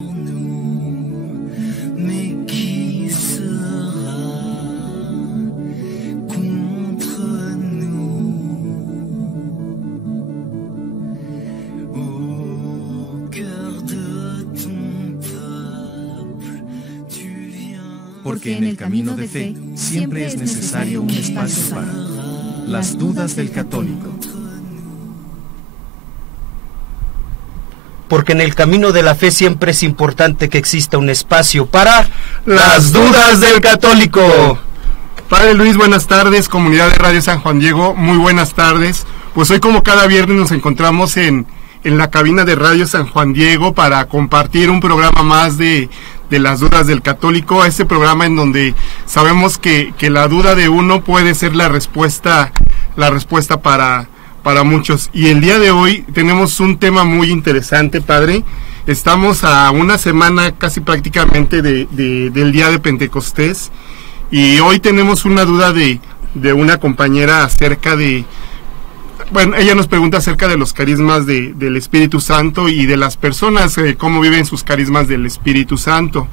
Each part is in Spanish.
Porque en el camino de fe siempre es necesario un espacio para las dudas del católico. Porque en el camino de la fe siempre es importante que exista un espacio para las dudas del católico. Padre Luis, buenas tardes, comunidad de Radio San Juan Diego, muy buenas tardes. Pues hoy, como cada viernes, nos encontramos en la cabina de Radio San Juan Diego para compartir un programa más de las dudas del católico, este programa en donde sabemos que la duda de uno puede ser la respuesta para muchos. Y el día de hoy tenemos un tema muy interesante, padre. Estamos a una semana casi prácticamente del día de Pentecostés, y hoy tenemos una duda de una compañera acerca de... Bueno, ella nos pregunta acerca de los carismas del Espíritu Santo y de las personas, cómo viven sus carismas del Espíritu Santo.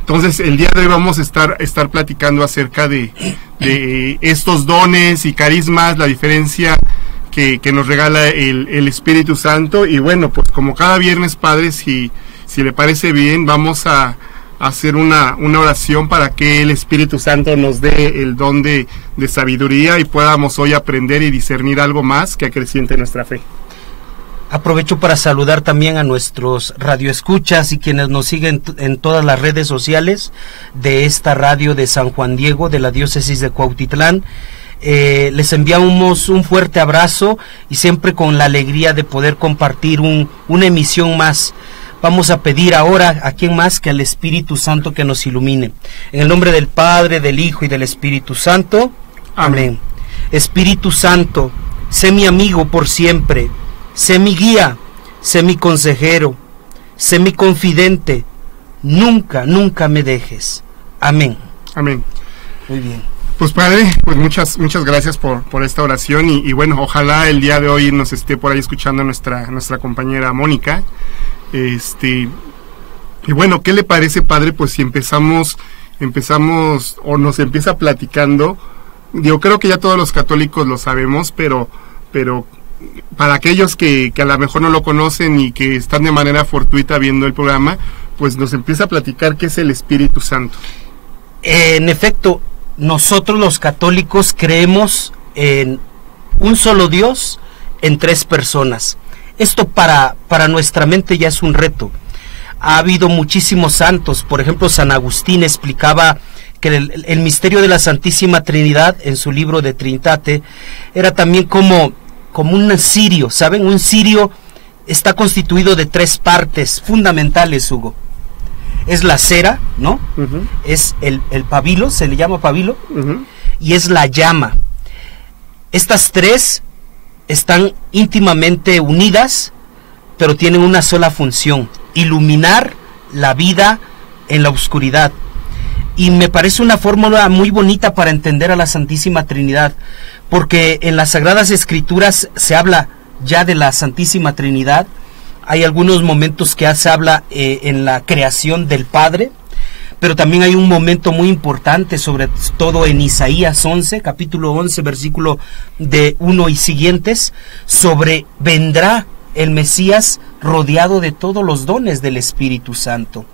Entonces, el día de hoy vamos a estar platicando acerca de estos dones y carismas, la diferencia que nos regala el Espíritu Santo. Y bueno, pues como cada viernes, padre, si le parece bien, vamos a hacer una oración para que el Espíritu Santo nos dé el don de sabiduría y podamos hoy aprender y discernir algo más que acreciente nuestra fe. Aprovecho para saludar también a nuestros radioescuchas y quienes nos siguen en todas las redes sociales de esta radio de San Juan Diego, de la diócesis de Cuautitlán. Les enviamos un fuerte abrazo y siempre con la alegría de poder compartir una emisión más. Vamos a pedir ahora a quién más que al Espíritu Santo que nos ilumine. En el nombre del Padre, del Hijo y del Espíritu Santo. Amén. Espíritu Santo, sé mi amigo por siempre, sé mi guía, sé mi consejero, sé mi confidente, nunca, nunca me dejes. Amén. Amén. Muy bien. Pues padre, pues muchas gracias por esta oración y bueno, ojalá el día de hoy nos esté por ahí escuchando nuestra compañera Mónica. Y bueno, ¿qué le parece, padre? Pues si empezamos o nos empieza platicando. Yo creo que ya todos los católicos lo sabemos, pero para aquellos que a lo mejor no lo conocen y que están de manera fortuita viendo el programa, pues nos empieza a platicar qué es el Espíritu Santo. En efecto, nosotros los católicos creemos en un solo Dios, en tres personas. Esto para nuestra mente ya es un reto. Ha habido muchísimos santos, por ejemplo San Agustín explicaba que el misterio de la Santísima Trinidad en su libro de Trinitate era también como un cirio, ¿saben? Un cirio está constituido de tres partes fundamentales, Hugo. Es la cera, ¿no? Uh-huh. Es el pabilo, se le llama pabilo, uh-huh. Y es la llama. Estas tres están íntimamente unidas, pero tienen una sola función: iluminar la vida en la oscuridad. Y me parece una fórmula muy bonita para entender a la Santísima Trinidad, porque en las Sagradas Escrituras se habla ya de la Santísima Trinidad. Hay algunos momentos que se habla en la creación del Padre, pero también hay un momento muy importante, sobre todo en Isaías 11, capítulo 11, versículo de 1 y siguientes, sobre vendrá el Mesías rodeado de todos los dones del Espíritu Santo,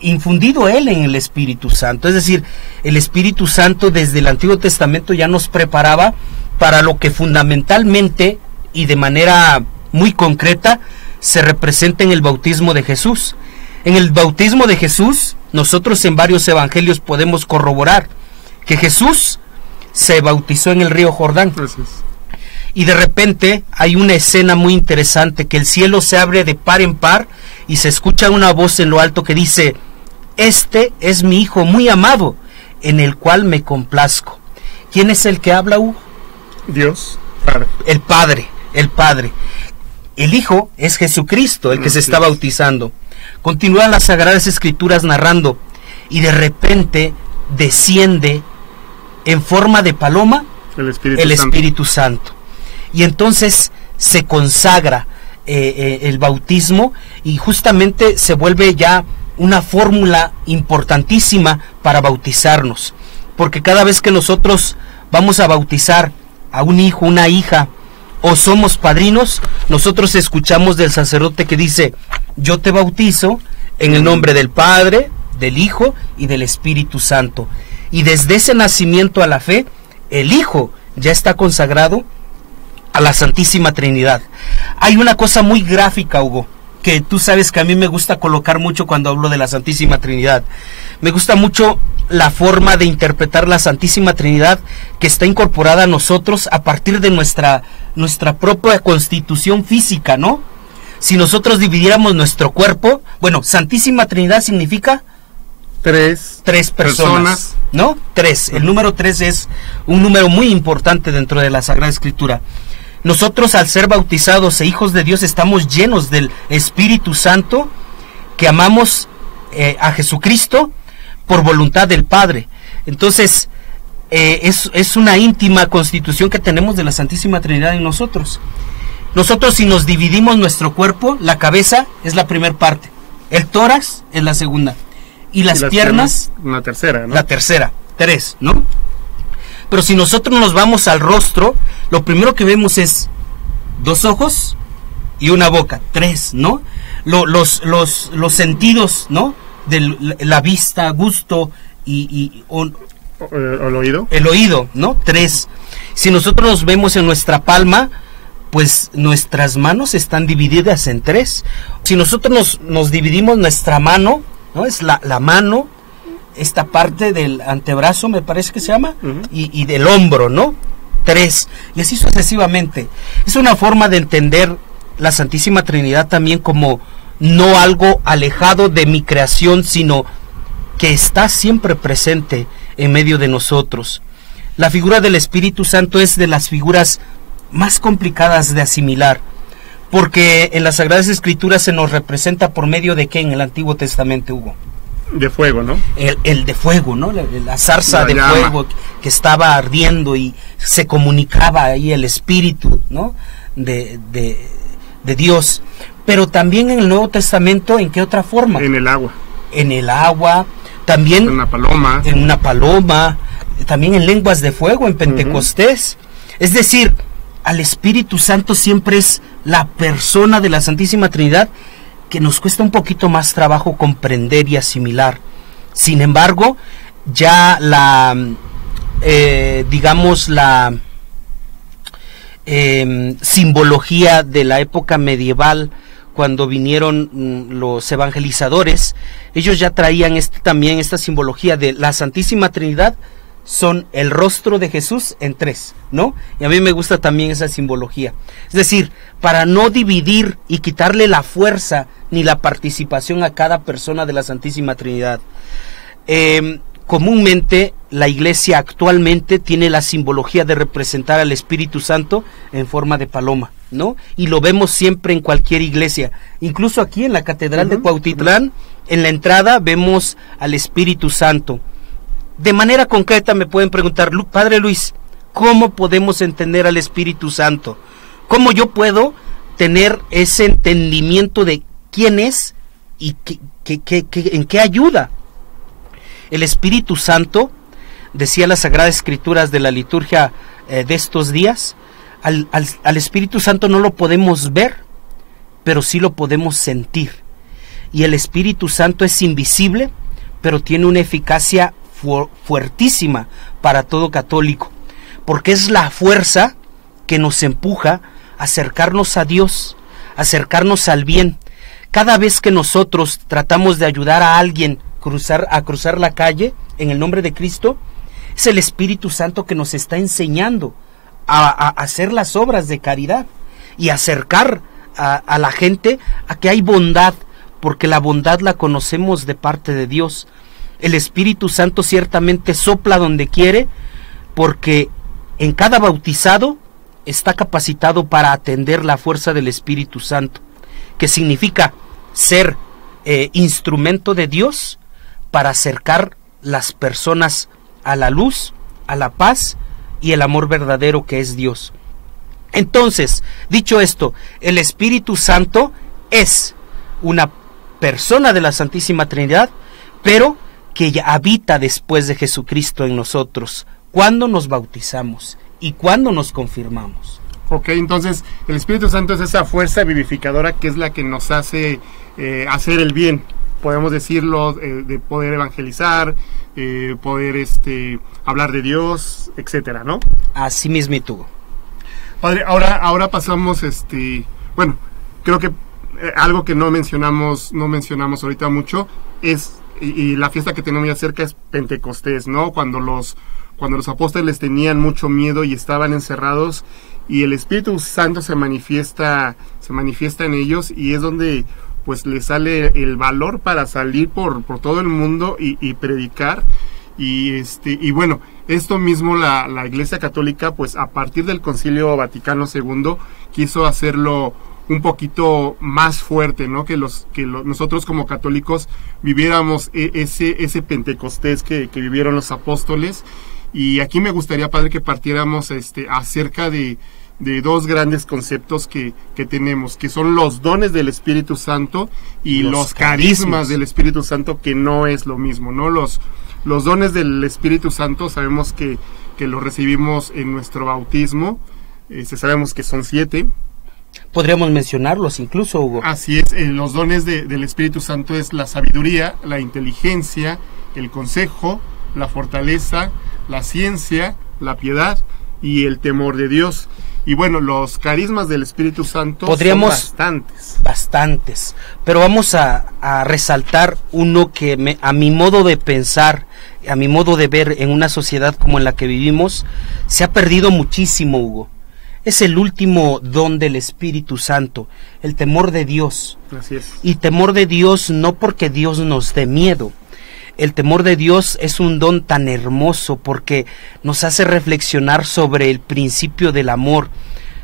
infundido él en el Espíritu Santo. Es decir, el Espíritu Santo desde el Antiguo Testamento ya nos preparaba para lo que fundamentalmente y de manera muy concreta se representa en el bautismo de Jesús. En el bautismo de Jesús, nosotros en varios evangelios podemos corroborar que Jesús se bautizó en el río Jordán. Gracias. Y de repente hay una escena muy interesante, que el cielo se abre de par en par y se escucha una voz en lo alto que dice: este es mi Hijo muy amado, en el cual me complazco. ¿Quién es el que habla, Hugo? Dios, Padre. El Padre. El Hijo es Jesucristo, el que se está bautizando. Continúan las Sagradas Escrituras narrando, y de repente desciende en forma de paloma el Espíritu Santo. Y entonces se consagra el bautismo, y justamente se vuelve ya una fórmula importantísima para bautizarnos, porque cada vez que nosotros vamos a bautizar a un hijo, una hija, o somos padrinos, nosotros escuchamos del sacerdote que dice: yo te bautizo en el nombre del Padre, del Hijo y del Espíritu Santo. Y desde ese nacimiento a la fe, el Hijo ya está consagrado a la Santísima Trinidad. Hay una cosa muy gráfica, Hugo, que tú sabes que a mí me gusta colocar mucho cuando hablo de la Santísima Trinidad. Me gusta mucho la forma de interpretar la Santísima Trinidad que está incorporada a nosotros a partir de nuestra propia constitución física, ¿no? Si nosotros dividiéramos nuestro cuerpo, bueno, Santísima Trinidad significa tres personas, ¿no? Tres. El número 3 es un número muy importante dentro de la Sagrada Escritura. Nosotros, al ser bautizados e hijos de Dios, estamos llenos del Espíritu Santo, que amamos a Jesucristo por voluntad del Padre. Entonces, es una íntima constitución que tenemos de la Santísima Trinidad en nosotros. Nosotros, si nos dividimos nuestro cuerpo, la cabeza es la primera parte, el tórax es la segunda, y las piernas una tercera, ¿no? La tercera, 3, ¿no? Pero si nosotros nos vamos al rostro, lo primero que vemos es 2 ojos y una boca, 3, ¿no? Los sentidos, ¿no? De la vista, gusto y ¿el oído? El oído, ¿no? 3. Si nosotros nos vemos en nuestra palma, pues nuestras manos están divididas en 3. Si nosotros nos dividimos nuestra mano, ¿no? Es la mano, esta parte del antebrazo, me parece que se llama, y del hombro, ¿no? 3. Y así sucesivamente. Es una forma de entender la Santísima Trinidad también como no algo alejado de mi creación, sino que está siempre presente en medio de nosotros. La figura del Espíritu Santo es de las figuras más complicadas de asimilar, porque en las Sagradas Escrituras se nos representa por medio de ¿qué en el Antiguo Testamento, Hugo? De fuego, ¿no? El de fuego, ¿no? La zarza de llama. fuego que estaba ardiendo y se comunicaba ahí el Espíritu, ¿no? De Dios. Pero también en el Nuevo Testamento, ¿en qué otra forma? En el agua. En el agua, también en una paloma. En una paloma, también en lenguas de fuego, en Pentecostés. Es decir, al Espíritu Santo siempre es la persona de la Santísima Trinidad que nos cuesta un poquito más trabajo comprender y asimilar. Sin embargo, ya la simbología de la época medieval, cuando vinieron los evangelizadores, ellos ya traían también esta simbología de la Santísima Trinidad. Son el rostro de Jesús en 3, ¿no? Y a mí me gusta también esa simbología. Es decir, para no dividir y quitarle la fuerza ni la participación a cada persona de la Santísima Trinidad. Comúnmente la Iglesia actualmente tiene la simbología de representar al Espíritu Santo en forma de paloma, ¿no? Y lo vemos siempre en cualquier iglesia. Incluso aquí en la Catedral de Cuautitlán, en la entrada vemos al Espíritu Santo. De manera concreta me pueden preguntar: Padre Luis, ¿cómo podemos entender al Espíritu Santo? ¿Cómo yo puedo tener ese entendimiento de quién es y en qué ayuda? El Espíritu Santo, decía las Sagradas Escrituras de la liturgia de estos días, al Espíritu Santo no lo podemos ver, pero sí lo podemos sentir. Y el Espíritu Santo es invisible, pero tiene una eficacia fuertísima para todo católico, porque es la fuerza que nos empuja a acercarnos a Dios, a acercarnos al bien. Cada vez que nosotros tratamos de ayudar a alguien a cruzar la calle en el nombre de Cristo, es el Espíritu Santo que nos está enseñando a hacer las obras de caridad y acercar a la gente a que hay bondad, porque la bondad la conocemos de parte de Dios. El Espíritu Santo ciertamente sopla donde quiere, porque en cada bautizado está capacitado para atender la fuerza del Espíritu Santo, que significa ser instrumento de Dios para acercar las personas a la luz, a la paz y el amor verdadero que es Dios. Entonces, dicho esto, el Espíritu Santo es una persona de la Santísima Trinidad, pero que ya habita después de Jesucristo en nosotros, cuando nos bautizamos y cuando nos confirmamos. Ok, entonces el Espíritu Santo es esa fuerza vivificadora que es la que nos hace hacer el bien, podemos decirlo, de poder evangelizar, poder hablar de Dios, etcétera, ¿no? Así mismito. Padre, ahora pasamos, bueno, creo que algo que no mencionamos ahorita mucho es, y la fiesta que tenemos ya cerca es Pentecostés, ¿no? Cuando los apóstoles tenían mucho miedo y estaban encerrados, y el Espíritu Santo se manifiesta en ellos, y es donde pues les sale el valor para salir por todo el mundo y predicar. Y bueno, esto mismo la Iglesia Católica, pues a partir del Concilio Vaticano II, quiso hacerlo un poquito más fuerte, ¿no? Que nosotros como católicos viviéramos ese Pentecostés que vivieron los apóstoles. Y aquí me gustaría, Padre, que partiéramos acerca de dos grandes conceptos que tenemos, que son los dones del Espíritu Santo y los carismas del Espíritu Santo, que no es lo mismo, ¿no? Los dones del Espíritu Santo sabemos que los recibimos en nuestro bautismo, sabemos que son 7. Podríamos mencionarlos incluso, Hugo. Así es, los dones del Espíritu Santo es la sabiduría, la inteligencia, el consejo, la fortaleza, la ciencia, la piedad y el temor de Dios. Y bueno, los carismas del Espíritu Santo son bastantes, pero vamos a resaltar uno que a mi modo de pensar, a mi modo de ver, en una sociedad como en la que vivimos, se ha perdido muchísimo, Hugo. Es el último don del Espíritu Santo, el temor de Dios. Así es. Y temor de Dios no porque Dios nos dé miedo. El temor de Dios es un don tan hermoso porque nos hace reflexionar sobre el principio del amor.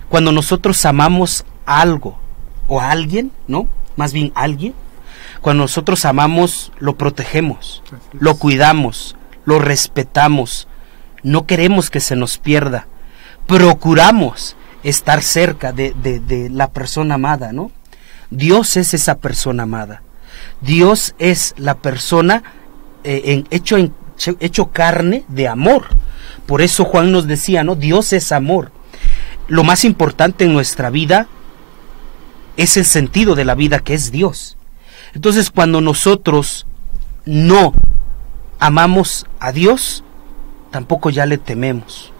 Cuando nosotros amamos algo o a alguien, ¿no? Más bien alguien. Cuando nosotros amamos, lo protegemos, lo cuidamos, lo respetamos. No queremos que se nos pierda. Procuramos estar cerca de la persona amada, ¿no? Dios es esa persona amada. Dios es la persona hecho carne de amor. Por eso Juan nos decía, ¿no? Dios es amor. Lo más importante en nuestra vida es el sentido de la vida, que es Dios. Entonces, cuando nosotros no amamos a Dios, tampoco ya le tememos.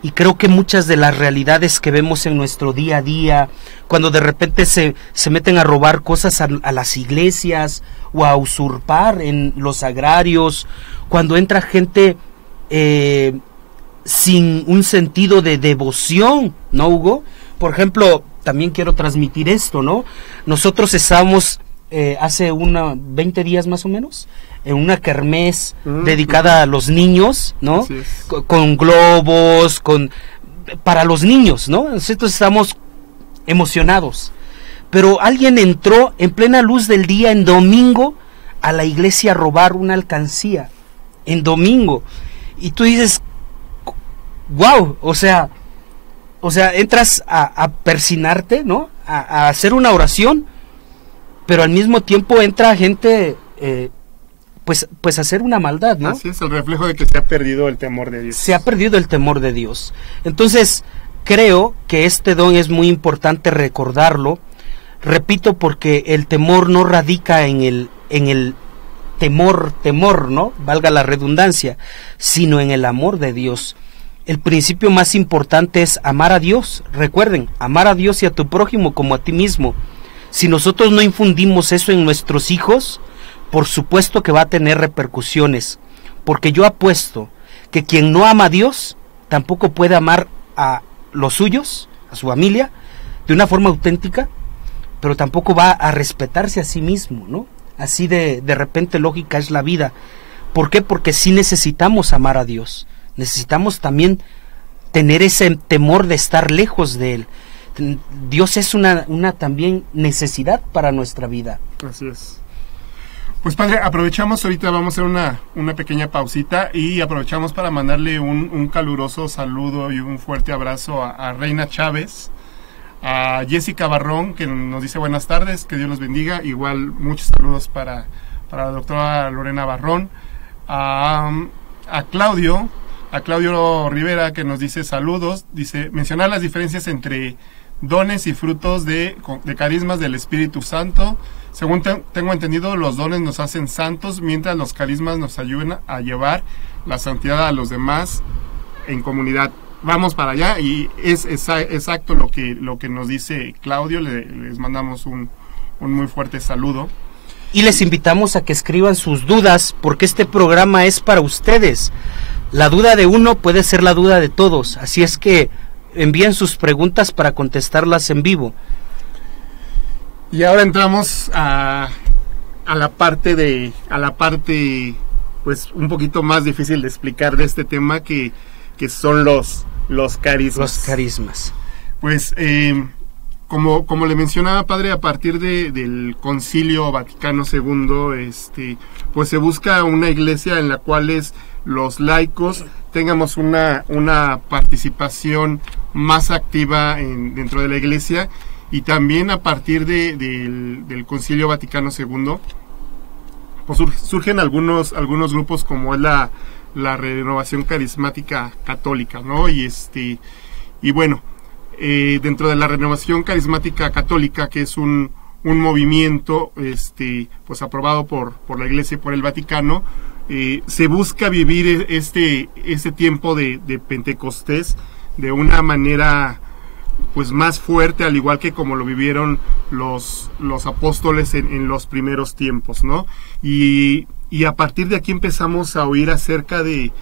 Y creo que muchas de las realidades que vemos en nuestro día a día, cuando de repente se meten a robar cosas a las iglesias o a usurpar en los agrarios, cuando entra gente sin un sentido de devoción, ¿no, Hugo? Por ejemplo, también quiero transmitir esto, ¿no? Nosotros estábamos hace 20 días más o menos en una kermés dedicada a los niños, ¿no? Con globos, para los niños, ¿no? Nosotros estamos emocionados. Pero alguien entró en plena luz del día, en domingo, a la iglesia a robar una alcancía. En domingo. Y tú dices, wow, o sea, entras a persinarte, ¿no? A hacer una oración, pero al mismo tiempo entra gente pues hacer una maldad, ¿no? Así es, el reflejo de que se ha perdido el temor de Dios. Se ha perdido el temor de Dios. Entonces, creo que este don es muy importante recordarlo. Repito, porque el temor no radica en el temor, ¿no? Valga la redundancia, sino en el amor de Dios. El principio más importante es amar a Dios. Recuerden, amar a Dios y a tu prójimo como a ti mismo. Si nosotros no infundimos eso en nuestros hijos, por supuesto que va a tener repercusiones, porque yo apuesto que quien no ama a Dios tampoco puede amar a los suyos, a su familia, de una forma auténtica, pero tampoco va a respetarse a sí mismo, ¿no? Así de repente lógica es la vida. ¿Por qué? Porque sí necesitamos amar a Dios, necesitamos también tener ese temor de estar lejos de Él. Dios es una también necesidad para nuestra vida. Así es. Pues padre, aprovechamos, ahorita vamos a hacer una pequeña pausita y aprovechamos para mandarle un caluroso saludo y un fuerte abrazo a Reina Chávez, a Jessica Barrón, que nos dice buenas tardes, que Dios los bendiga. Igual muchos saludos para la doctora Lorena Barrón, a Claudio Rivera, que nos dice saludos, dice mencionar las diferencias entre dones y frutos de carismas del Espíritu Santo. Según tengo entendido, los dones nos hacen santos, mientras los carismas nos ayudan a llevar la santidad a los demás en comunidad. Vamos para allá y es exacto lo que nos dice Claudio. Les mandamos un muy fuerte saludo. Y les invitamos a que escriban sus dudas, porque este programa es para ustedes. La duda de uno puede ser la duda de todos, así es que envíen sus preguntas para contestarlas en vivo. Y ahora entramos a la parte pues un poquito más difícil de explicar de este tema, que son los carismas. Los carismas. Pues como le mencionaba, padre, a partir del Concilio Vaticano II, pues se busca una iglesia en la cual los laicos tengamos una participación más activa dentro de la iglesia. Y también a partir del Concilio Vaticano II, pues surgen algunos grupos, como es la Renovación Carismática Católica, ¿no? Y bueno, dentro de la Renovación Carismática Católica, que es un movimiento pues aprobado por la Iglesia y por el Vaticano, se busca vivir este tiempo de Pentecostés de una manera pues más fuerte, al igual que como lo vivieron los apóstoles en los primeros tiempos, ¿no? Y a partir de aquí empezamos a oír acerca de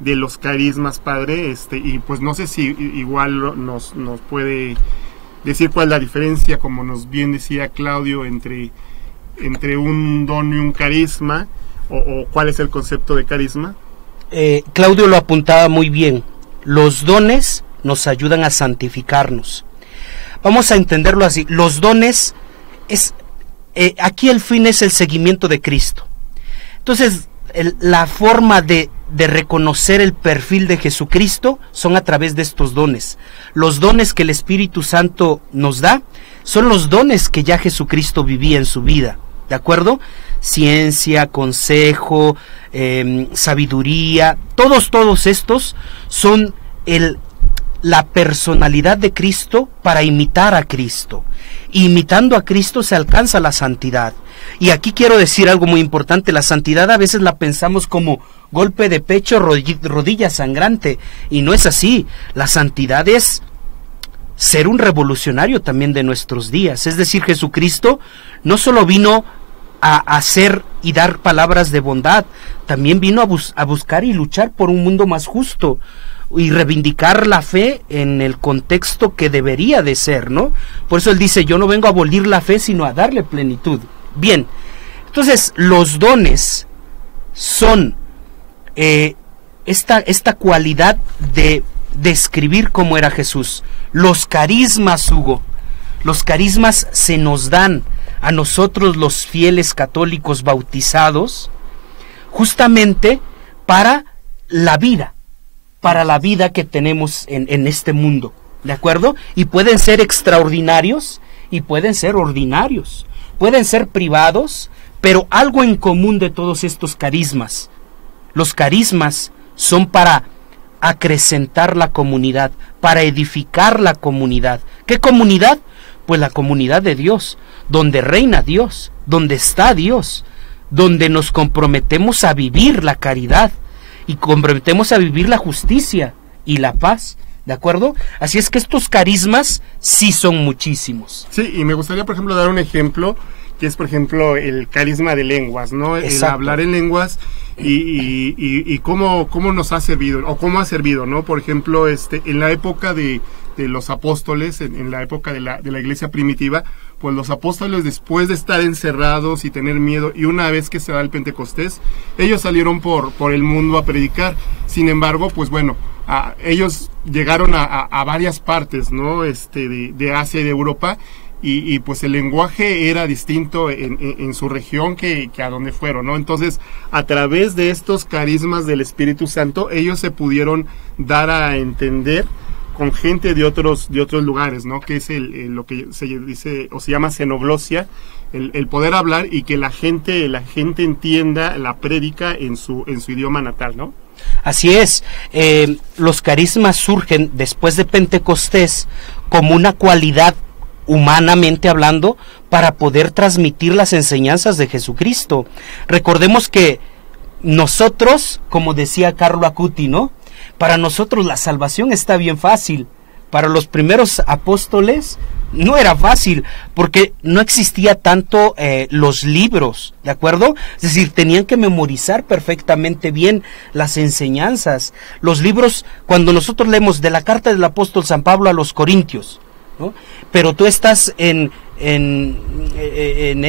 los carismas, padre, y pues no sé si igual nos puede decir cuál es la diferencia, como nos bien decía Claudio, entre un don y un carisma, o cuál es el concepto de carisma. Claudio lo apuntaba muy bien. Los dones nos ayudan a santificarnos. Vamos a entenderlo así. Los dones aquí el fin es el seguimiento de Cristo. Entonces, la forma de reconocer el perfil de Jesucristo son a través de estos dones. Los dones que el Espíritu Santo nos da son los dones que ya Jesucristo vivía en su vida, ¿de acuerdo? Ciencia, consejo, sabiduría, todos estos son la personalidad de Cristo para imitar a Cristo. Imitando a Cristo se alcanza la santidad. Y aquí quiero decir algo muy importante. La santidad a veces la pensamos como golpe de pecho, rodilla sangrante, y no es así. La santidad es ser un revolucionario también de nuestros días. Es decir, Jesucristo no solo vino a hacer y dar palabras de bondad, también vino a buscar y luchar por un mundo más justo y reivindicar la fe en el contexto que debería de ser, ¿no? Por eso él dice, yo no vengo a abolir la fe, sino a darle plenitud. Bien, entonces los dones son esta cualidad de describir cómo era Jesús. Los carismas, Hugo, los carismas se nos dan a nosotros los fieles católicos bautizados justamente para la vida que tenemos en este mundo, ¿de acuerdo? Y pueden ser extraordinarios y pueden ser ordinarios, pueden ser privados, pero algo en común de todos estos carismas. Los carismas son para acrecentar la comunidad, para edificar la comunidad. ¿Qué comunidad? Pues la comunidad de Dios, donde reina Dios, donde está Dios, donde nos comprometemos a vivir la caridad y comprometemos a vivir la justicia y la paz, ¿de acuerdo? Así es que estos carismas sí son muchísimos. Sí, y me gustaría, por ejemplo, dar un ejemplo, que es, por ejemplo, el carisma de lenguas, ¿no? Exacto. El hablar en lenguas y cómo nos ha servido, o cómo ha servido, ¿no? Por ejemplo, en la época de los apóstoles, en la época de la iglesia primitiva, pues los apóstoles, después de estar encerrados y tener miedo, y una vez que se da el Pentecostés, ellos salieron por el mundo a predicar. Sin embargo, pues bueno, ellos llegaron a varias partes, ¿no? De Asia y de Europa, y pues el lenguaje era distinto en su región que a donde fueron, ¿no? Entonces, a través de estos carismas del Espíritu Santo, ellos se pudieron dar a entender con gente de otros lugares, ¿no? Que es lo que se dice o se llama xenoglosia, el poder hablar y que la gente entienda la prédica en su idioma natal, ¿no? Así es. Los carismas surgen después de Pentecostés como una cualidad, humanamente hablando, para poder transmitir las enseñanzas de Jesucristo. Recordemos que nosotros, como decía Carlo Acuti, ¿no? Para nosotros la salvación está bien fácil. Para los primeros apóstoles no era fácil, porque no existía tanto los libros, ¿de acuerdo? Es decir, tenían que memorizar perfectamente bien las enseñanzas. Los libros, cuando nosotros leemos de la carta del apóstol San Pablo a los Corintios, ¿no? Pero tú estás en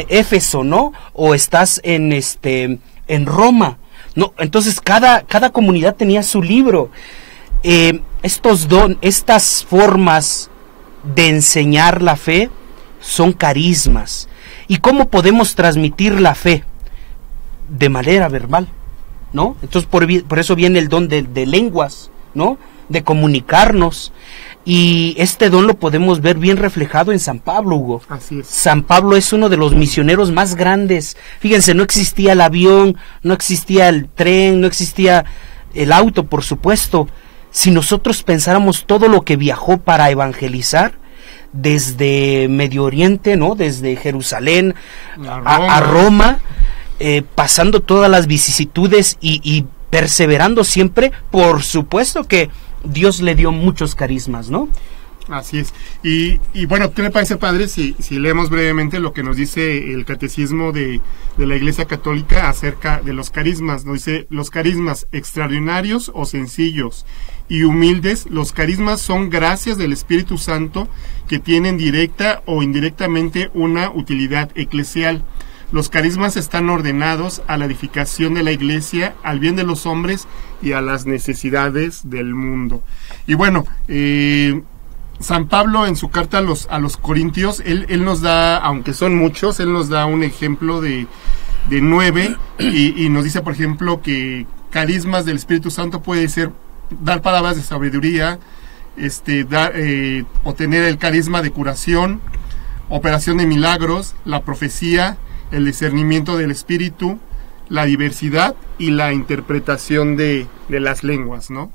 Éfeso, ¿no? O estás en Roma, ¿no? Entonces cada comunidad tenía su libro. Estas formas de enseñar la fe son carismas. ¿Y cómo podemos transmitir la fe? De manera verbal, ¿no? Entonces por eso viene el don de lenguas, ¿no? De comunicarnos. Y este don lo podemos ver bien reflejado en San Pablo, Hugo. Así es. San Pablo es uno de los misioneros más grandes. Fíjense, no existía el avión, no existía el tren, no existía el auto, por supuesto. Si nosotros pensáramos todo lo que viajó para evangelizar, desde Medio Oriente, ¿no? Desde Jerusalén a Roma, pasando todas las vicisitudes y perseverando siempre, por supuesto que Dios le dio muchos carismas, ¿no? Así es. Y bueno, ¿qué le parece, padre, si leemos brevemente lo que nos dice el Catecismo de la Iglesia Católica acerca de los carismas? Nos dice: los carismas extraordinarios o sencillos y humildes, los carismas son gracias del Espíritu Santo que tienen directa o indirectamente una utilidad eclesial. Los carismas están ordenados a la edificación de la Iglesia, al bien de los hombres y a las necesidades del mundo. Y bueno, San Pablo en su carta a los Corintios, él nos da, aunque son muchos, él nos da un ejemplo de 9 y nos dice, por ejemplo, que carismas del Espíritu Santo puede ser dar palabras de sabiduría, o tener el carisma de curación, operación de milagros, la profecía, el discernimiento del espíritu, la diversidad y la interpretación de las lenguas, ¿no?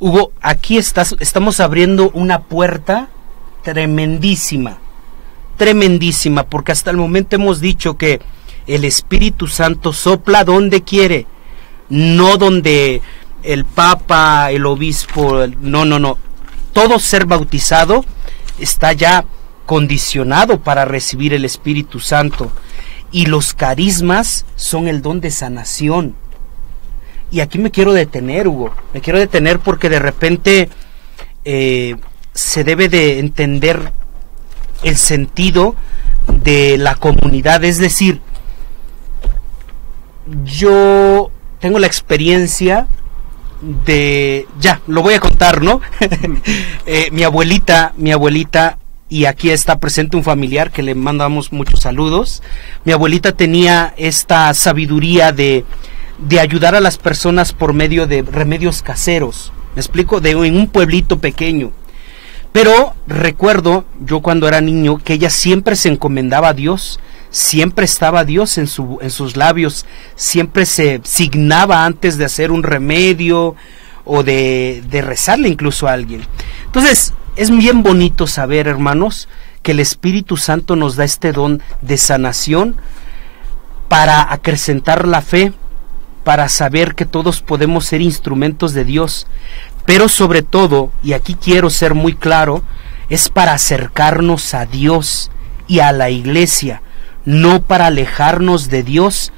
Hugo, aquí estamos abriendo una puerta tremendísima, porque hasta el momento hemos dicho que el Espíritu Santo sopla donde quiere, no donde el Papa, el Obispo, no. Todo ser bautizado está ya condicionado para recibir el Espíritu Santo. Y los carismas son el don de sanación. Y aquí me quiero detener, Hugo. Me quiero detener porque de repente se debe de entender el sentido de la comunidad. Es decir, yo tengo la experiencia lo voy a contar, ¿no? Mi abuelita, y aquí está presente un familiar que le mandamos muchos saludos. Mi abuelita tenía esta sabiduría de ayudar a las personas por medio de remedios caseros. ¿Me explico? En un pueblito pequeño. Pero recuerdo, yo cuando era niño, que ella siempre se encomendaba a Dios, siempre estaba Dios en sus labios, siempre se signaba antes de hacer un remedio o de rezarle incluso a alguien. Entonces, es bien bonito saber, hermanos, que el Espíritu Santo nos da este don de sanación para acrecentar la fe, para saber que todos podemos ser instrumentos de Dios, pero sobre todo, y aquí quiero ser muy claro, es para acercarnos a Dios y a la Iglesia, no para alejarnos de Dios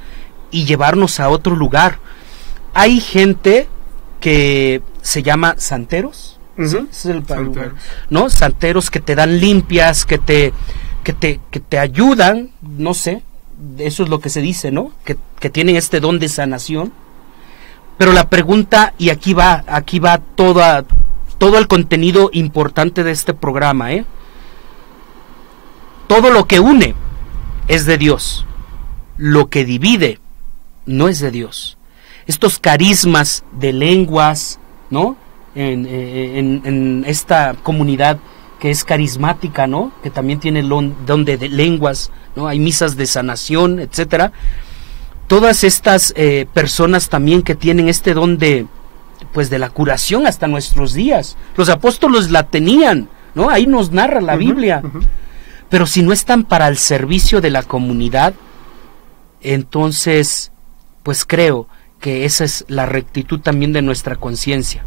y llevarnos a otro lugar. Hay gente que se llama santeros, ¿sí? Es el santeros, ¿no? Santeros que te dan limpias, que te ayudan, no sé, eso es lo que se dice, ¿no? Que tienen este don de sanación. Pero la pregunta, y aquí va todo el contenido importante de este programa, todo lo que une es de Dios, lo que divide no es de Dios. Estos carismas de lenguas, ¿no? En esta comunidad que es carismática, ¿no? Que también tiene el don de lenguas, ¿no? Hay misas de sanación, etcétera. Todas estas personas también que tienen este don de la curación hasta nuestros días. Los apóstoles la tenían, ¿no? Ahí nos narra la Biblia. Pero si no están para el servicio de la comunidad, entonces, pues creo que esa es la rectitud también de nuestra conciencia.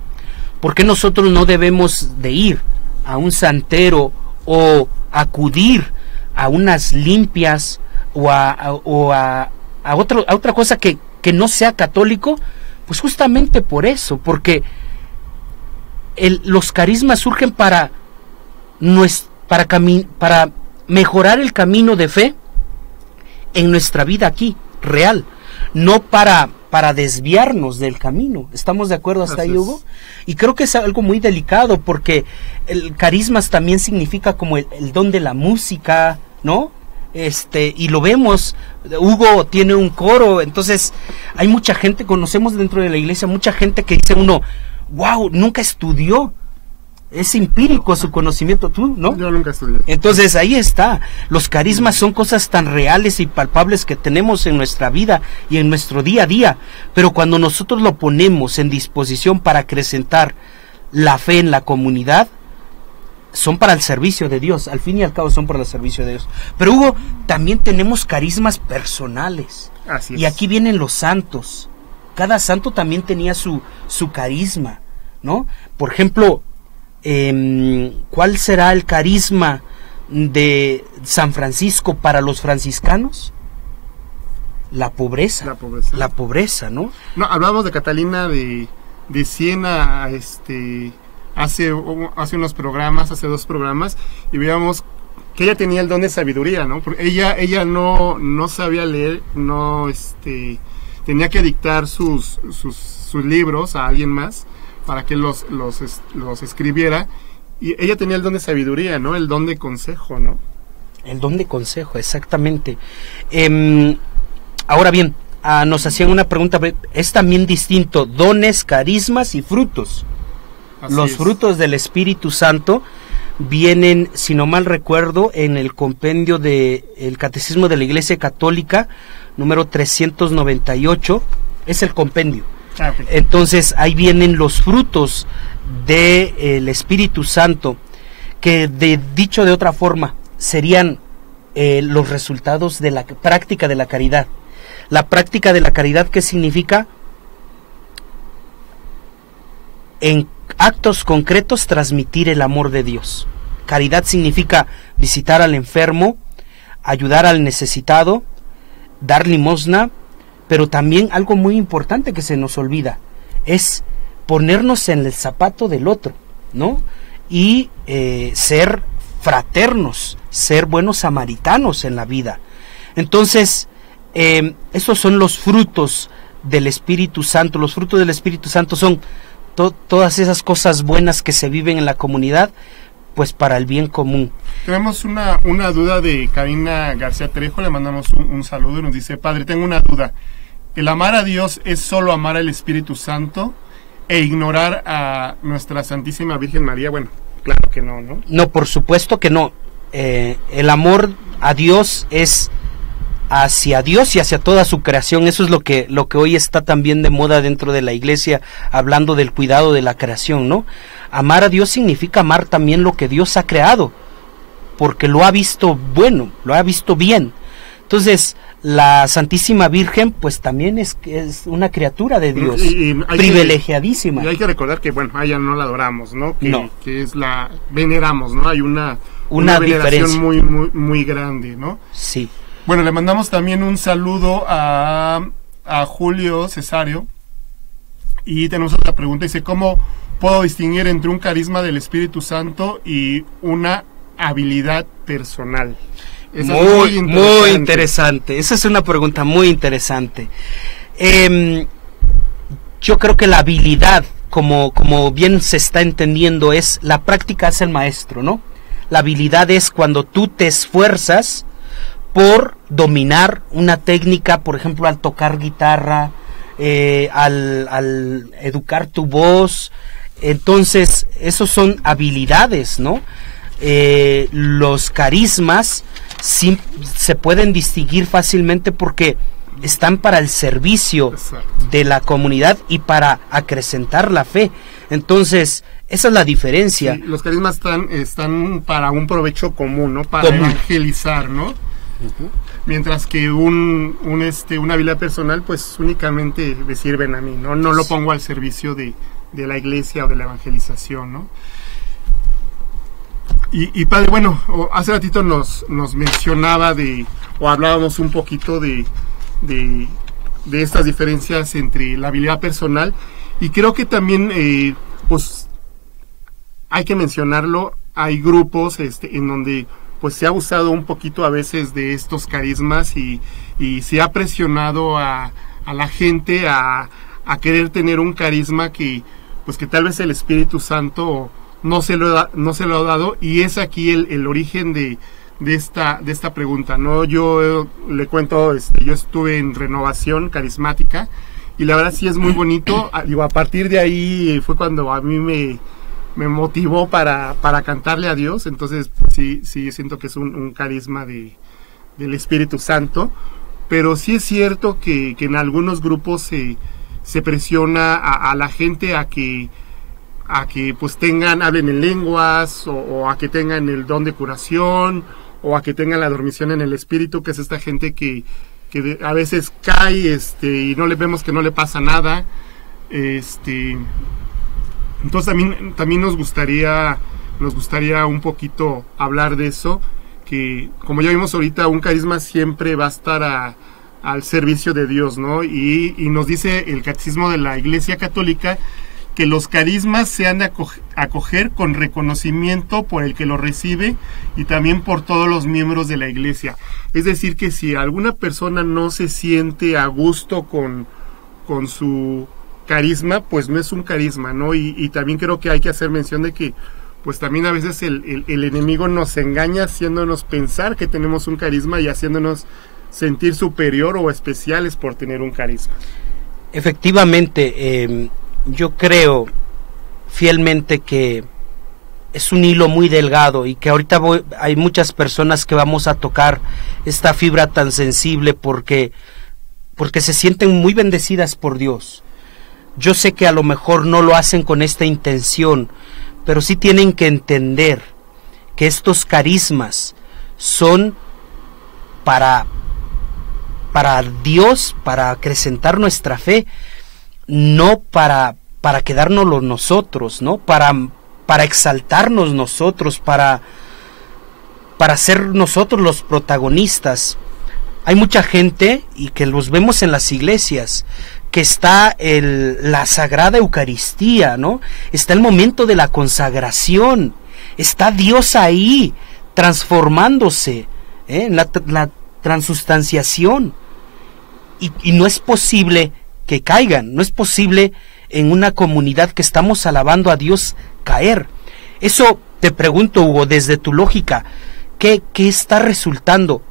¿Por qué nosotros no debemos de ir a un santero o acudir a unas limpias o a otra cosa que no sea católico? Pues justamente por eso, porque los carismas surgen para mejorar el camino de fe en nuestra vida aquí, real, no para desviarnos del camino. ¿Estamos de acuerdo hasta ahí, Hugo? Y creo que es algo muy delicado, porque el carismas también significa como el don de la música, ¿no? Y lo vemos, Hugo tiene un coro, entonces hay mucha gente, conocemos dentro de la iglesia, mucha gente que dice uno, wow, nunca estudió, es empírico su conocimiento, tú, ¿no? Yo nunca estudié. Entonces ahí está, los carismas son cosas tan reales y palpables que tenemos en nuestra vida y en nuestro día a día, pero cuando nosotros lo ponemos en disposición para acrecentar la fe en la comunidad, son para el servicio de Dios, al fin y al cabo son para el servicio de Dios. Pero Hugo, también tenemos carismas personales. Así es. Y aquí vienen los santos. Cada santo también tenía su carisma, ¿no? Por ejemplo, ¿cuál será el carisma de San Francisco para los franciscanos? La pobreza. La pobreza, ¿no? No, hablábamos de Catalina de Siena, hace unos programas, hace 2 programas, y veíamos que ella tenía el don de sabiduría, ¿no? Porque ella no sabía leer, tenía que dictar sus libros a alguien más para que los escribiera, y ella tenía el don de sabiduría, ¿no? El don de consejo, ¿no? El don de consejo, exactamente. Ahora bien, nos hacían una pregunta, es también distinto dones, carismas y frutos. Los frutos del Espíritu Santo vienen, si no mal recuerdo, en el compendio del Catecismo de la Iglesia Católica, número 398, es el compendio. Okay. Entonces ahí vienen los frutos del Espíritu Santo, que dicho de otra forma, serían los resultados de la práctica de la caridad. La práctica de la caridad, ¿qué significa? En actos concretos transmitir el amor de Dios. Caridad significa visitar al enfermo, ayudar al necesitado, dar limosna, pero también algo muy importante que se nos olvida, es ponernos en el zapato del otro, ¿no? Y ser fraternos, ser buenos samaritanos en la vida. Entonces, esos son los frutos del Espíritu Santo. Los frutos del Espíritu Santo son todas esas cosas buenas que se viven en la comunidad, pues para el bien común. Tenemos una duda de Karina García Trejo, le mandamos un saludo y nos dice: Padre, tengo una duda. ¿El amar a Dios es solo amar al Espíritu Santo e ignorar a nuestra Santísima Virgen María? Bueno, claro que no, ¿no? No, por supuesto que no. El amor a Dios es hacia Dios y hacia toda su creación. Eso es lo que hoy está también de moda dentro de la iglesia, hablando del cuidado de la creación, ¿no? Amar a Dios significa amar también lo que Dios ha creado, porque lo ha visto bueno, lo ha visto bien. Entonces, la Santísima Virgen, pues también es una criatura de Dios, privilegiadísima. Y hay que recordar que, bueno, a ella no la adoramos, ¿no? Que es la veneramos, ¿no? Hay una veneración muy, muy, muy grande, ¿no? Sí. Bueno, le mandamos también un saludo a Julio Cesario, y tenemos otra pregunta. Dice: ¿cómo puedo distinguir entre un carisma del Espíritu Santo y una habilidad personal? Muy interesante. Esa es una pregunta muy interesante. Yo creo que la habilidad, como bien se está entendiendo, es la práctica es el maestro, ¿no? La habilidad es cuando tú te esfuerzas por dominar una técnica, por ejemplo, al tocar guitarra, al educar tu voz. Entonces, esos son habilidades, ¿no? Los carismas sí, se pueden distinguir fácilmente porque están para el servicio de la comunidad y para acrecentar la fe. Entonces, esa es la diferencia. Sí, los carismas están para un provecho común, ¿no? Para evangelizar, ¿no? Mientras que una habilidad personal, pues únicamente me sirven a mí, ¿no? No lo pongo al servicio de la iglesia o de la evangelización, ¿no? Y padre, bueno, hace ratito nos mencionaba o hablábamos un poquito de estas diferencias entre la habilidad personal, y creo que también, pues, hay que mencionarlo, hay grupos en donde pues se ha abusado un poquito a veces de estos carismas y se ha presionado a la gente a querer tener un carisma que tal vez el Espíritu Santo no se lo ha dado, y es aquí el origen de esta pregunta, ¿no? Yo le cuento, yo estuve en renovación carismática y la verdad sí es muy bonito. Digo, a partir de ahí fue cuando a mí me motivó para cantarle a Dios. Entonces sí siento que es un carisma del Espíritu Santo, pero sí es cierto que en algunos grupos se presiona a la gente a que pues hablen en lenguas, o a que tengan el don de curación, o a que tengan la dormición en el Espíritu, que es esta gente que a veces cae y no le vemos que no le pasa nada. Entonces también nos gustaría un poquito hablar de eso, que como ya vimos ahorita, un carisma siempre va a estar al servicio de Dios, ¿no? Y nos dice el Catecismo de la Iglesia Católica que los carismas se han de acoger con reconocimiento por el que lo recibe y también por todos los miembros de la Iglesia. Es decir, que si alguna persona no se siente a gusto con su carisma, pues no es un carisma, ¿no? Y también creo que hay que hacer mención de que pues también a veces el enemigo nos engaña haciéndonos pensar que tenemos un carisma y haciéndonos sentir superior o especiales por tener un carisma. Efectivamente, yo creo fielmente que es un hilo muy delgado y que ahorita hay muchas personas que vamos a tocar esta fibra tan sensible porque se sienten muy bendecidas por Dios. Yo sé que a lo mejor no lo hacen con esta intención, pero sí tienen que entender que estos carismas son para Dios, para acrecentar nuestra fe, no para quedárnoslo nosotros, ¿no? Para exaltarnos nosotros, para ser nosotros los protagonistas. Hay mucha gente, y que los vemos en las iglesias, que está la Sagrada Eucaristía, ¿no? Está el momento de la consagración, está Dios ahí, transformándose, la transustanciación, y no es posible que caigan, no es posible en una comunidad que estamos alabando a Dios caer. Eso te pregunto, Hugo, desde tu lógica, ¿qué está resultando?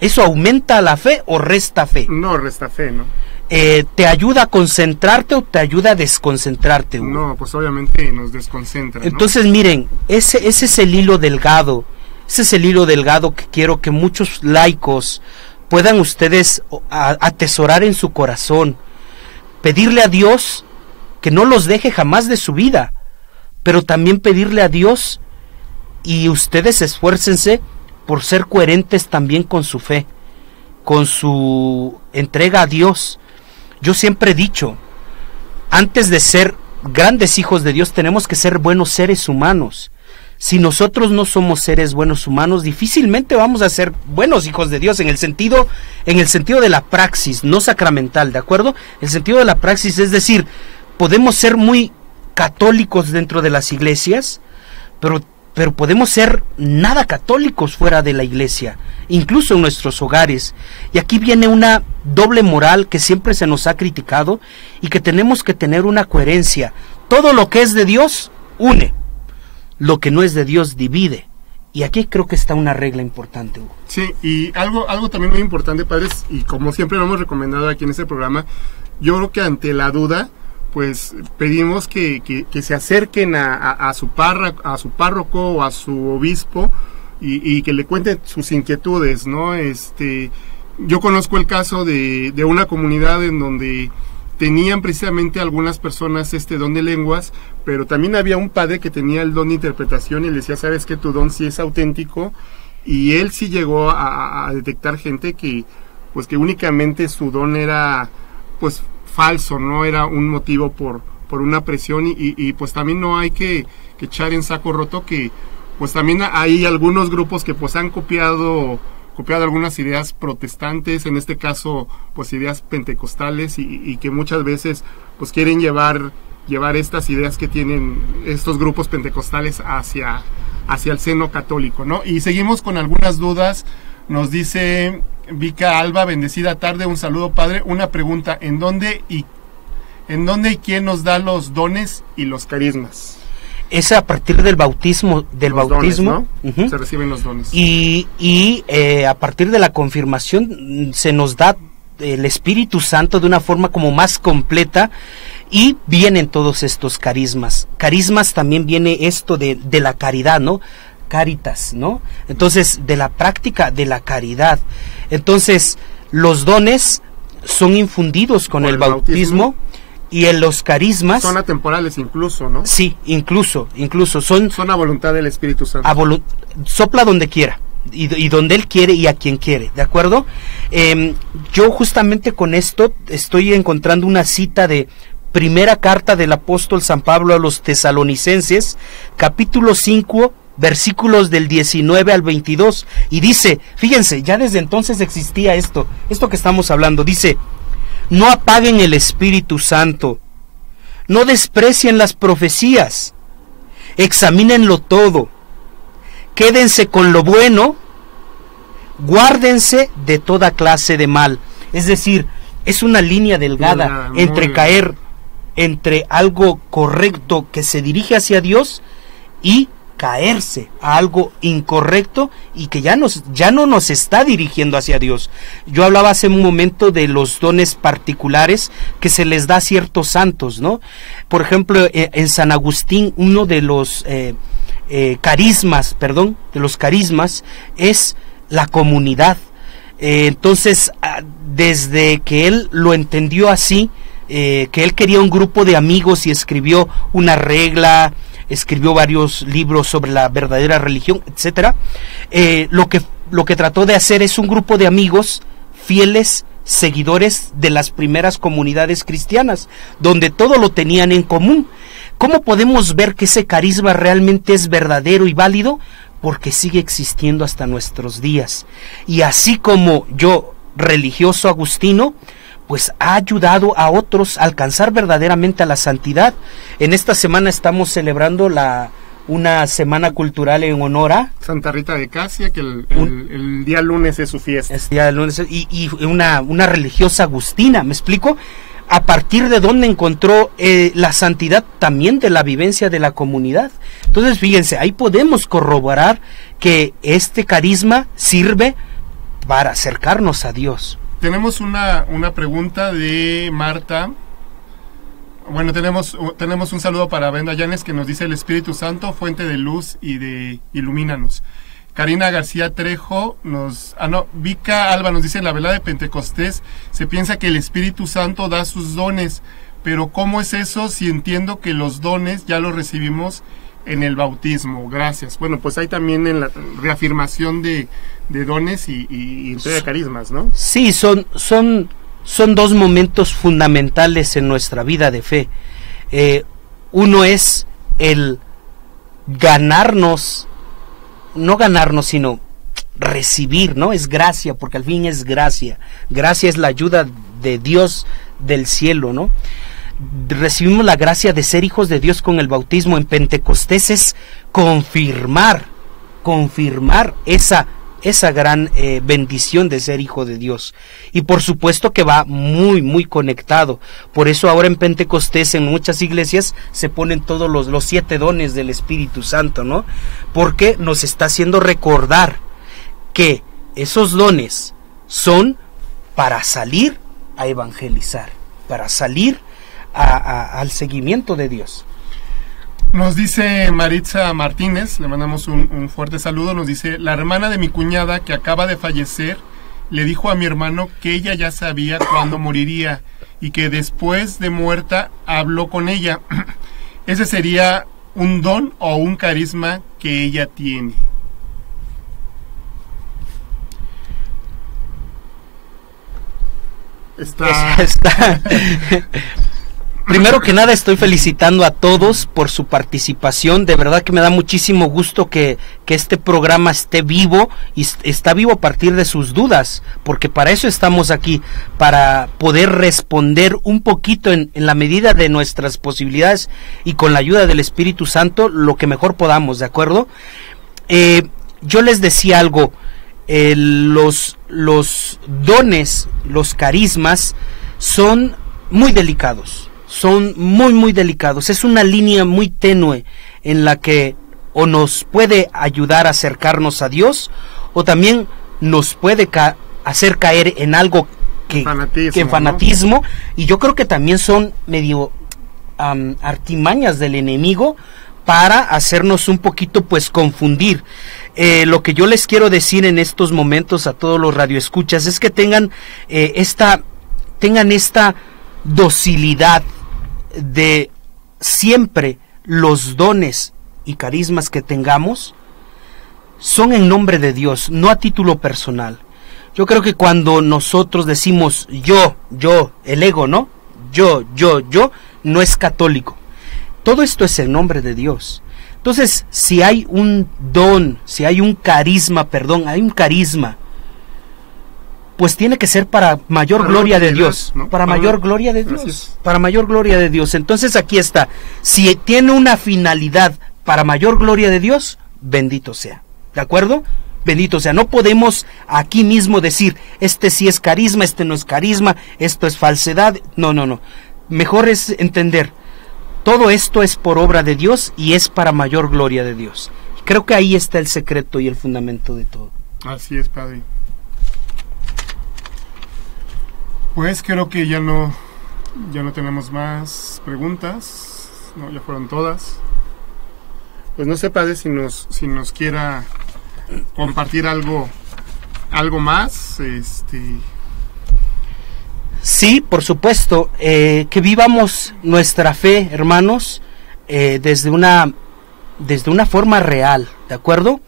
¿Eso aumenta la fe o resta fe? No, resta fe, ¿no? ¿Te ayuda a concentrarte o te ayuda a desconcentrarte, Hugo? No, pues obviamente nos desconcentra, ¿no? Entonces, miren, ese es el hilo delgado, que quiero que muchos laicos puedan ustedes atesorar en su corazón, pedirle a Dios que no los deje jamás de su vida, pero también pedirle a Dios, y ustedes esfuércense por ser coherentes también con su fe, con su entrega a Dios. Yo siempre he dicho, antes de ser grandes hijos de Dios, tenemos que ser buenos seres humanos. Si nosotros no somos seres buenos humanos, difícilmente vamos a ser buenos hijos de Dios en el sentido de la praxis, no sacramental, ¿de acuerdo? El sentido de la praxis, es decir, podemos ser muy católicos dentro de las iglesias, pero podemos ser nada católicos fuera de la iglesia, incluso en nuestros hogares. Y aquí viene una doble moral que siempre se nos ha criticado y que tenemos que tener una coherencia. Todo lo que es de Dios une, lo que no es de Dios divide. Y aquí creo que está una regla importante, Hugo. Sí, y algo también muy importante, padres, y como siempre lo hemos recomendado aquí en este programa, yo creo que ante la duda, pues pedimos que se acerquen a su párroco o a su obispo y que le cuenten sus inquietudes, ¿no? Yo conozco el caso de una comunidad en donde tenían precisamente algunas personas don de lenguas, pero también había un padre que tenía el don de interpretación y le decía, sabes que tu don sí es auténtico, y él sí llegó a detectar gente que únicamente su don era pues falso, no era un motivo por una presión, y pues también no hay que echar en saco roto que pues también hay algunos grupos que pues han copiado algunas ideas protestantes, en este caso pues ideas pentecostales, y que muchas veces pues quieren llevar estas ideas que tienen estos grupos pentecostales hacia el seno católico, ¿no? Y seguimos con algunas dudas. Nos dice Vika Alba, bendecida tarde, un saludo, padre. Una pregunta, ¿en dónde y quién nos da los dones y los carismas? Es a partir del bautismo, dones, ¿no? Uh-huh. Se reciben los dones. Y a partir de la confirmación se nos da el Espíritu Santo de una forma como más completa, y vienen todos estos carismas. Carismas también viene esto de la caridad, ¿no? Caritas, ¿no? Entonces, de la práctica de la caridad. Entonces, los dones son infundidos con el bautismo. Y en los carismas... Son atemporales incluso, ¿no? Sí, incluso. Son a voluntad del Espíritu Santo. Sopla donde quiera, y donde Él quiere y a quien quiere, ¿de acuerdo? Yo justamente con esto estoy encontrando una cita de primera carta del apóstol San Pablo a los tesalonicenses, capítulo 5, versículos del 19 al 22, y dice, fíjense, ya desde entonces existía esto que estamos hablando, dice... No apaguen el Espíritu Santo, no desprecien las profecías, examínenlo todo, quédense con lo bueno, guárdense de toda clase de mal. Es decir, es una línea delgada entre caer entre algo correcto que se dirige hacia Dios y caerse a algo incorrecto y que ya no nos está dirigiendo hacia Dios. Yo hablaba hace un momento de los dones particulares que se les da a ciertos santos, ¿no? Por ejemplo, en San Agustín, uno de los carismas es la comunidad. Entonces, desde que él lo entendió así, que él quería un grupo de amigos y escribió una regla, escribió varios libros sobre la verdadera religión, etcétera. Lo que trató de hacer es un grupo de amigos fieles, seguidores de las primeras comunidades cristianas, donde todo lo tenían en común. ¿Cómo podemos ver que ese carisma realmente es verdadero y válido? Porque sigue existiendo hasta nuestros días. Y así como yo, religioso agustino, pues ha ayudado a otros a alcanzar verdaderamente a la santidad. En esta semana estamos celebrando una semana cultural en honor a Santa Rita de Casia, que el día lunes es su fiesta. Es día lunes, y una religiosa agustina, ¿me explico? A partir de donde encontró la santidad también de la vivencia de la comunidad. Entonces, fíjense, ahí podemos corroborar que este carisma sirve para acercarnos a Dios. Tenemos una pregunta de Marta. Bueno, tenemos un saludo para Brenda Llanes, que nos dice: el Espíritu Santo, fuente de luz y de ilumínanos. Karina García Trejo Vika Alba nos dice: en la velada de Pentecostés se piensa que el Espíritu Santo da sus dones, pero ¿cómo es eso si entiendo que los dones ya los recibimos en el bautismo? Gracias. Bueno, pues hay también en la reafirmación de dones y entrega de carismas, ¿no? Sí, son dos momentos fundamentales en nuestra vida de fe. Uno es el sino recibir, ¿no? Es gracia, porque al fin es gracia. Gracia es la ayuda de Dios del cielo, ¿no? Recibimos la gracia de ser hijos de Dios con el bautismo. En Pentecostés es confirmar esa esa gran bendición de ser hijo de Dios. Y por supuesto que va muy, muy conectado. Por eso ahora en Pentecostés, en muchas iglesias, se ponen todos los 7 dones del Espíritu Santo, ¿no? Porque nos está haciendo recordar que esos dones son para salir a evangelizar, para salir al seguimiento de Dios. Nos dice Maritza Martínez, le mandamos un fuerte saludo, nos dice: la hermana de mi cuñada que acaba de fallecer le dijo a mi hermano que ella ya sabía cuándo moriría y que después de muerta habló con ella. ¿Ese sería un don o un carisma que ella tiene? Está. Primero que nada, estoy felicitando a todos por su participación. De verdad que me da muchísimo gusto que este programa esté vivo, y está vivo a partir de sus dudas, porque para eso estamos aquí, para poder responder un poquito en la medida de nuestras posibilidades y con la ayuda del Espíritu Santo lo que mejor podamos, ¿de acuerdo? Yo les decía algo, los dones, los carismas son muy delicados. Son muy, muy delicados. Es una línea muy tenue en la que o nos puede ayudar a acercarnos a Dios, o también nos puede hacer caer en algo que fanatismo, ¿no? Y yo creo que también son medio artimañas del enemigo para hacernos un poquito pues confundir. Lo que yo les quiero decir en estos momentos a todos los radioescuchas es que tengan esta docilidad de siempre los dones y carismas que tengamos son en nombre de Dios, no a título personal. Yo creo que cuando nosotros decimos yo, el ego, ¿no? Yo, no es católico. Todo esto es en nombre de Dios. Entonces, si hay un don, si hay un carisma, pues tiene que ser para mayor gloria de Dios, ¿no? Para mayor gloria de Dios, para mayor gloria de Dios. Entonces aquí está, si tiene una finalidad para mayor gloria de Dios, bendito sea, ¿de acuerdo? Bendito sea. No podemos aquí mismo decir, este sí es carisma, este no es carisma, esto es falsedad. No. Mejor es entender, todo esto es por obra de Dios y es para mayor gloria de Dios. Creo que ahí está el secreto y el fundamento de todo. Así es, Padre. Pues creo que ya no tenemos más preguntas, no, ya fueron todas. Pues no sé, Padre, si nos quiera compartir algo más, Sí, por supuesto, que vivamos nuestra fe, hermanos, desde una forma real, ¿de acuerdo?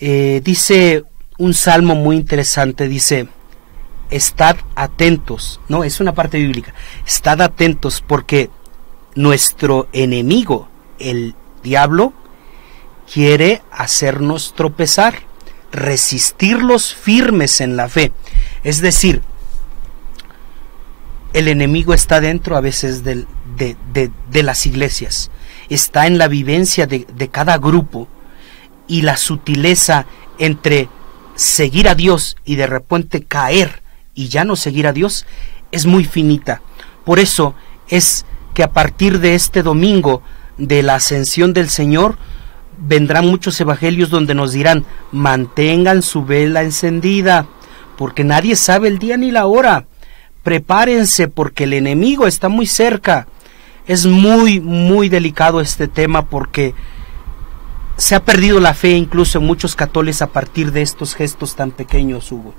Dice un salmo muy interesante, dice: estad atentos, no, es una parte bíblica, estad atentos porque nuestro enemigo, el diablo, quiere hacernos tropezar, resistirlos firmes en la fe. Es decir, el enemigo está dentro a veces de las iglesias, está en la vivencia de cada grupo, y la sutileza entre seguir a Dios y de repente caer y ya no seguir a Dios es muy finita. Por eso es que a partir de este domingo de la ascensión del Señor vendrán muchos evangelios donde nos dirán: mantengan su vela encendida, porque nadie sabe el día ni la hora. Prepárense porque el enemigo está muy cerca. Es muy, muy delicado este tema porque se ha perdido la fe incluso en muchos católicos a partir de estos gestos tan pequeños, Hugo.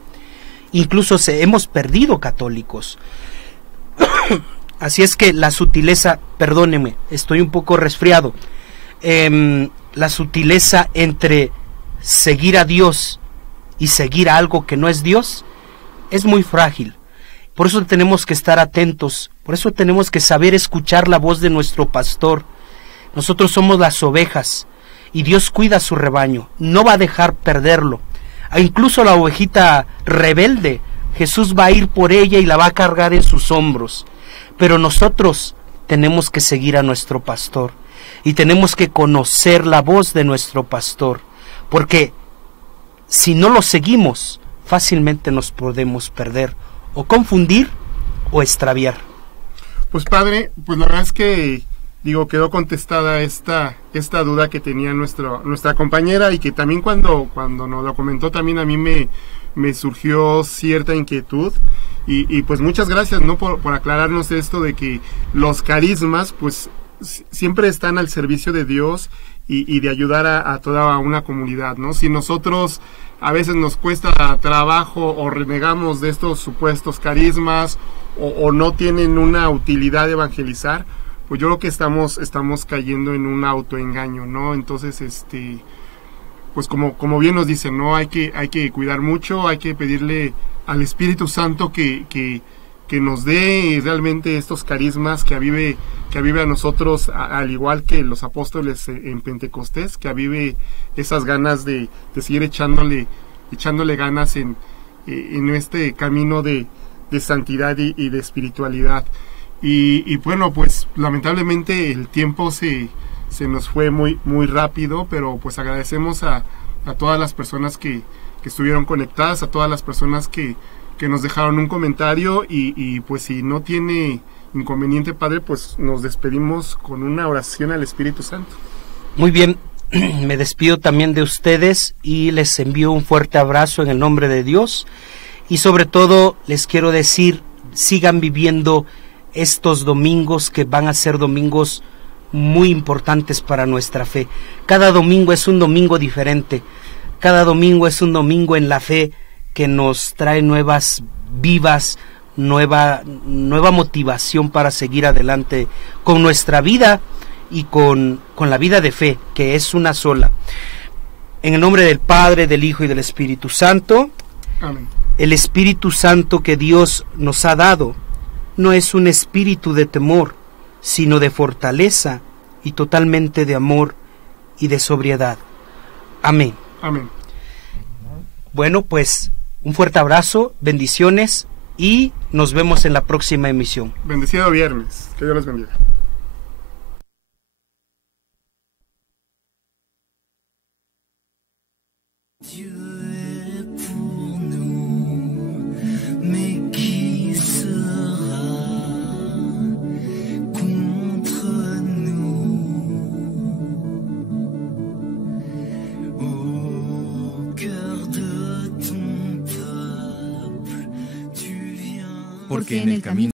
Incluso hemos perdido católicos. Así es que la sutileza, perdóneme, estoy un poco resfriado, la sutileza entre seguir a Dios y seguir a algo que no es Dios es muy frágil. Por eso tenemos que estar atentos, por eso tenemos que saber escuchar la voz de nuestro pastor. Nosotros somos las ovejas y Dios cuida su rebaño, no va a dejar perderlo. Incluso la ovejita rebelde, Jesús va a ir por ella y la va a cargar en sus hombros. Pero nosotros tenemos que seguir a nuestro pastor y tenemos que conocer la voz de nuestro pastor, porque si no lo seguimos, fácilmente nos podemos perder o confundir o extraviar. Pues padre, pues la verdad es que quedó contestada esta duda que tenía nuestra compañera, y que también cuando nos lo comentó también a mí me surgió cierta inquietud, y pues muchas gracias, ¿no? por aclararnos esto de que los carismas pues siempre están al servicio de Dios y de ayudar a toda una comunidad, ¿no? Si nosotros a veces nos cuesta trabajo o renegamos de estos supuestos carismas o no tienen una utilidad de evangelizar, pues yo creo que estamos cayendo en un autoengaño, ¿no? Entonces, pues como bien nos dicen, ¿no? Hay que cuidar mucho, hay que pedirle al Espíritu Santo que nos dé realmente estos carismas, que avive a nosotros, al igual que los apóstoles en Pentecostés, que avive esas ganas de seguir echándole ganas en este camino de santidad y de espiritualidad. Y bueno, pues lamentablemente el tiempo se nos fue muy rápido, pero pues agradecemos a todas las personas que estuvieron conectadas, a todas las personas que nos dejaron un comentario, y pues si no tiene inconveniente, padre, pues nos despedimos con una oración al Espíritu Santo. Muy bien, me despido también de ustedes y les envío un fuerte abrazo en el nombre de Dios, y sobre todo les quiero decir, sigan viviendo estos domingos que van a ser domingos muy importantes para nuestra fe. Cada domingo es un domingo diferente, cada domingo es un domingo en la fe que nos trae nuevas vivas, nueva motivación para seguir adelante con nuestra vida y con la vida de fe, que es una sola. En el nombre del Padre, del Hijo y del Espíritu Santo. Amén. El Espíritu Santo que Dios nos ha dado no es un espíritu de temor, sino de fortaleza y totalmente de amor y de sobriedad. Amén. Amén. Bueno, pues un fuerte abrazo, bendiciones, y nos vemos en la próxima emisión. Bendecido viernes. Que Dios los bendiga. Porque en el camino